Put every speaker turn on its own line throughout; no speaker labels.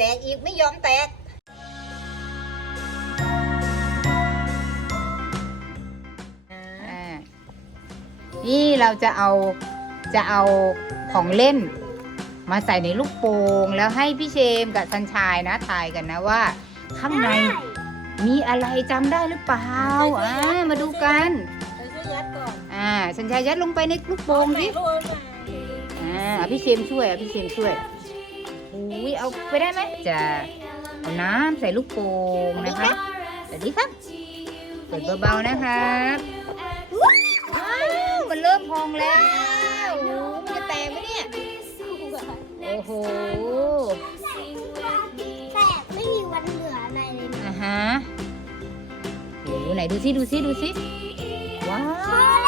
กอีกไม่ยอมแตกนี่เราจะเอาของเล่นมาใส่ในลูกโป่งแล้วให้พี่เชมกับซันชายนะทายกันนะว่าข้างในมีอะไรจำได้หรือเปล่ามาดูกันซันชายยัดลงไปในลูกโป่งดิพี่เชมช่วยอุ้ยเอาไปได้ไหมจะเอาน้ำใส่ลูกโป่งนะคะสวัสดีครับเปิดเบาๆนะครับมันเริ่มพองแล้วมันจะแตกไหมเนี่ยโอ้โห
แตกไม่มีวันเหลืออะไรเลยนะ
โอ้ไหนดูซิว้าว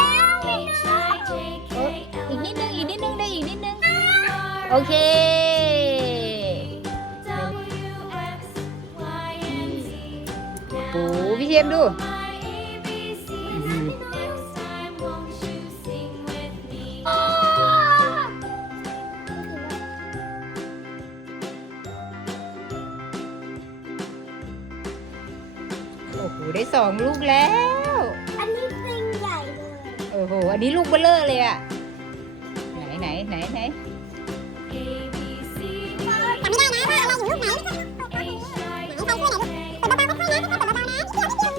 อีกนิดนึงได้อีกนิดนึงโอเคโอ้พี่เชมดูโอ้โหได้2 ลูกแล้ว
อันนี้เป็นใหญ่เลย
โอ้โหอันนี้ลูกเบลอเลยอ่ะไหน
จำไม่ได้นะว่าอะไรอยู่ลูกไหนไหนใครช่วยหน่อยลูกเปิดเบาๆค่อยๆนะเปิดเบาๆนะลูกโป่ง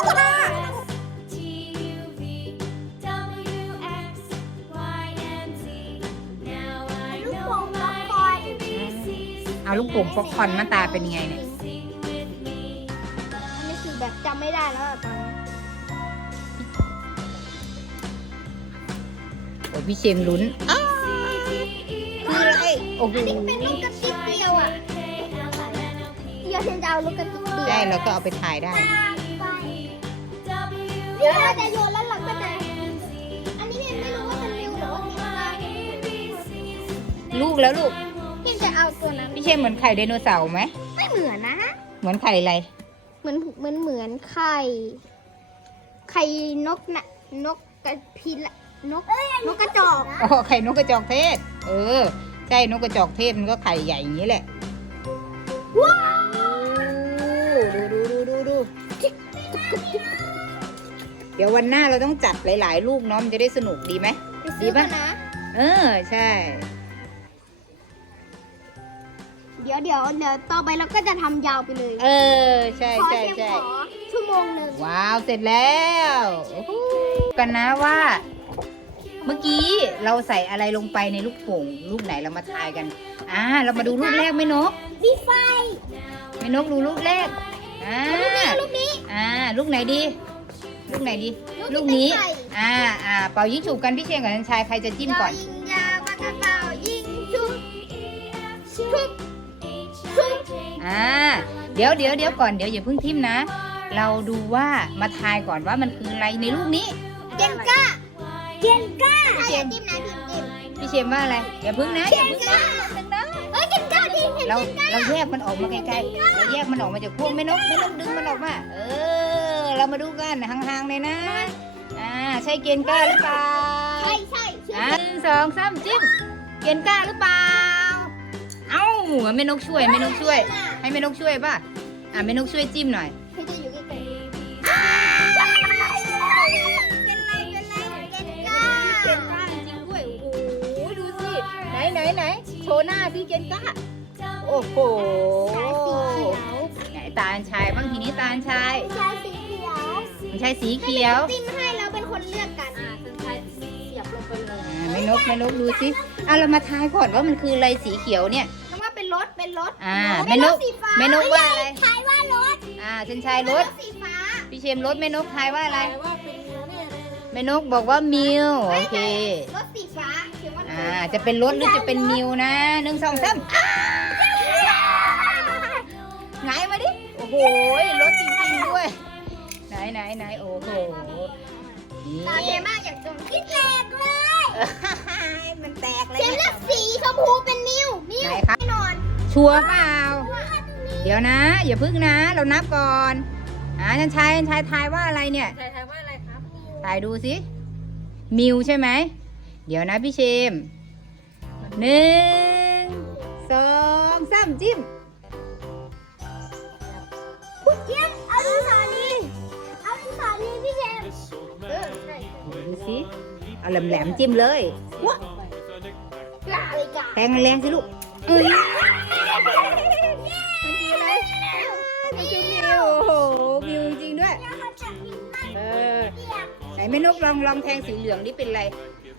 ป๊อปคอร์น
เอาลูกโป่งป๊อปคอร์นหน้าตาเป็นยังไงเนี่ย
อันนี้คือแบบจำไม่ได้แล้วตอนนี้
โอ้พี่เชมลุ้นคืออะไรโอ้โห
อันนี้เป็นลูกกระติกเดียวอ่ะเดี๋ยวฉันจะเอาลูกกระติกเดียว
ได้แล้วก็เอาไปถ่ายได้
เดี๋ยวเราจะโยนแล้วเราก็จะอันนี้เนี่ยไม่รู้ว่าเป็นริวหรือว่าเป็นอะไร
ลูกแล้วลูก
พี่จะเอาตัวนั้น
พี่เชมเหมือนไข่ไดโนเสาร์ไหม
ไม่เหมือนนะ
เหมือนไข่อะไร
เหมือนไข่นกนะนกกระพินนกกระจอก
อ๋อไข่นกกระจอกเทศใช่นกกระจอกเทศมันก็ไข่ใหญ่อย่างนี้แหละ
ว้าว
ดูเดี๋ยววันหน้าเราต้องจัดหลายๆลูกเนาะมันจะได้สนุกดีไหม
ดีป่ะนะ
ใช่
เดี๋ยวต่อไปเราก็จะทำยาวไปเลย
ใช่
ขอชั่วโมงนึง
ว้าวเสร็จแล้วกันนะว่าเมื่อกี้เราใส่อะไรลงไปในลูกโป่งลูกไหนเรามาทายกันเรามาดูลูกแรกไหมนก
มีไฟ
ไม่นกดูลูกแรก
ลูกนี้
ลูกไหนดีลูกนี้เป่ายิงฉุบกันพี่เชียงกับนันชายใครจะจิ้มก่อน
ยิงยาปากกระเป๋ายิงชุบ
เดี๋ยวก่อนเดี๋ยวอย่าเพิ่งทิมนะเราดูว่ามาทายก่อนว่ามันคืออะไรในลูกนี้
เกนก้าพี่เชมจิ้มนะ
พี่เชมว่าอะไรอย่าเพิ่งนะอย่าเพิ่งนะ
เกนก้าพี่
เราแยกมันออกมาไกลๆเราแยกมันออกมาจากพวกไม่นกดึงมันออกมาเรามาดูกันห่างๆเลยนะใช่เกนก้าหรือเปล่า
ใช่
1 2 3จิ้มเกนก้าหรือเปล่าแม่นกช่วยให้แม่นกช่วยป่ะแม่นกช่วยจิ้มหน่อย
พี่จะอยู่ใกล้ๆเป็นไรเกนก้า
จริงด้วยโอ้โหดูสิไหนโชว์หน้าสิเกนก้าโอ้โหไหนตาชายบ้างทีนี้ตาชาย
ชายสีเขียว
จิ้ม
ให้เราเป็นคนเลือกกันชายเสียบลงไปเลย
แม่นกดูสิเรามาทายก่อนว่ามันคืออะไรสีเขียวเนี่ย
เป็นรถ
แม่นกว่าอะไร
ทายว่ารถ
ฉันชายรถ
สีฟ้า
พี่เชมรถแม่นกทายว่าอะไรแม่นกบอกว่ามิวโอเค
รถสีฟ้า
จะเป็นรถหรือจะเป็นมิวนะ1 2 3ไงมาดิโอ้โหรถจริงๆด้วยไหนโอ้โห
ตาเทมากอยากจมคิดแตกเลย
มันแตกเลย
เลือกสีชมพูเป็นมิว
แน่นอนชัวร์เปล่าเดี๋ยวนะอย่าพึ่งนะเรานับก่อนชันชายทายว่าอะไรเนี่ย
ทายว่าอะไรครับ
ทายดูสิมิวใช่ไหมเดี๋ยวนะพี่เชม1 2 3จิ้ม
เทียมเอาดินสอนี้เอาดินสอนี้พี่เชมใช่
ดูสิเอาแหลมๆจิ้มเลยว้า
ลาเลยจ้ะ
แทงแรงๆสิลูกเอ้ยมันคืออะไรมันคือมิวโอ้โหมิวจริงด้วยเออไหนแม่นกลองแทงสีเหลืองนี่เป็นอะไร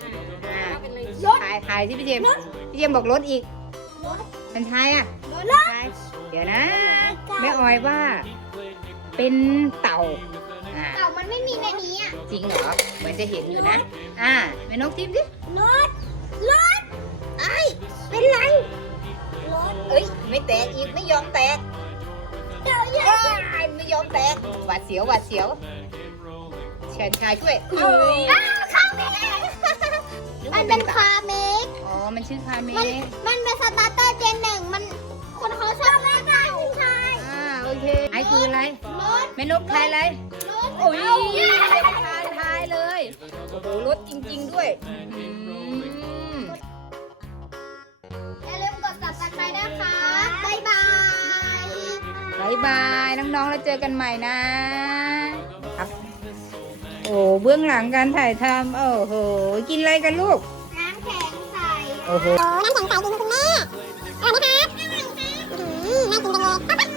ถ่ายที่พี่เจมบอกรถอีกมันชายอ่ะเดี๋ยวนะแม่ออยว่าเป็นเต่า
เต่ามันไม่มีในนี้อ่ะ
จริงเหรอเหมือนจะเห็นอยู่นะแม่นกจิ้มสิ
รถไอ้เป็นไรรถ
เอ้ยไม่แตกอีกไม่ยอมแตก
เต่าใหญ่
ไม่ยอมแตกหวาดเสียวเชิญชายช่วย
ข้าวเมกมันเป็นคาเมก
อ๋อมันชื่อคาเม
มันเป็นสตาร์เตอร์เจนหนึ่งมันคนเขาชอบเล่นได้ใช่
โอเคไอ้คืออะไร
รถ
แม่นกทายอะไร
รถ
โอ้ยทายเลยโอ้โหรถจริงๆด้วยอืม
อย่าลืมกด subscribe นะคะบ๊ายบาย
บายบายน้องๆแล้วเจอกันใหม่นะครับโอ้เบื้องหลังการถ่ายทำโอ้โหกินอะไรกันลูก
น้ำแข็งใส
โอ้โห
น้ำแข็งใสดีคุณแม่อร่อยไหมครับน่ากินจังเลย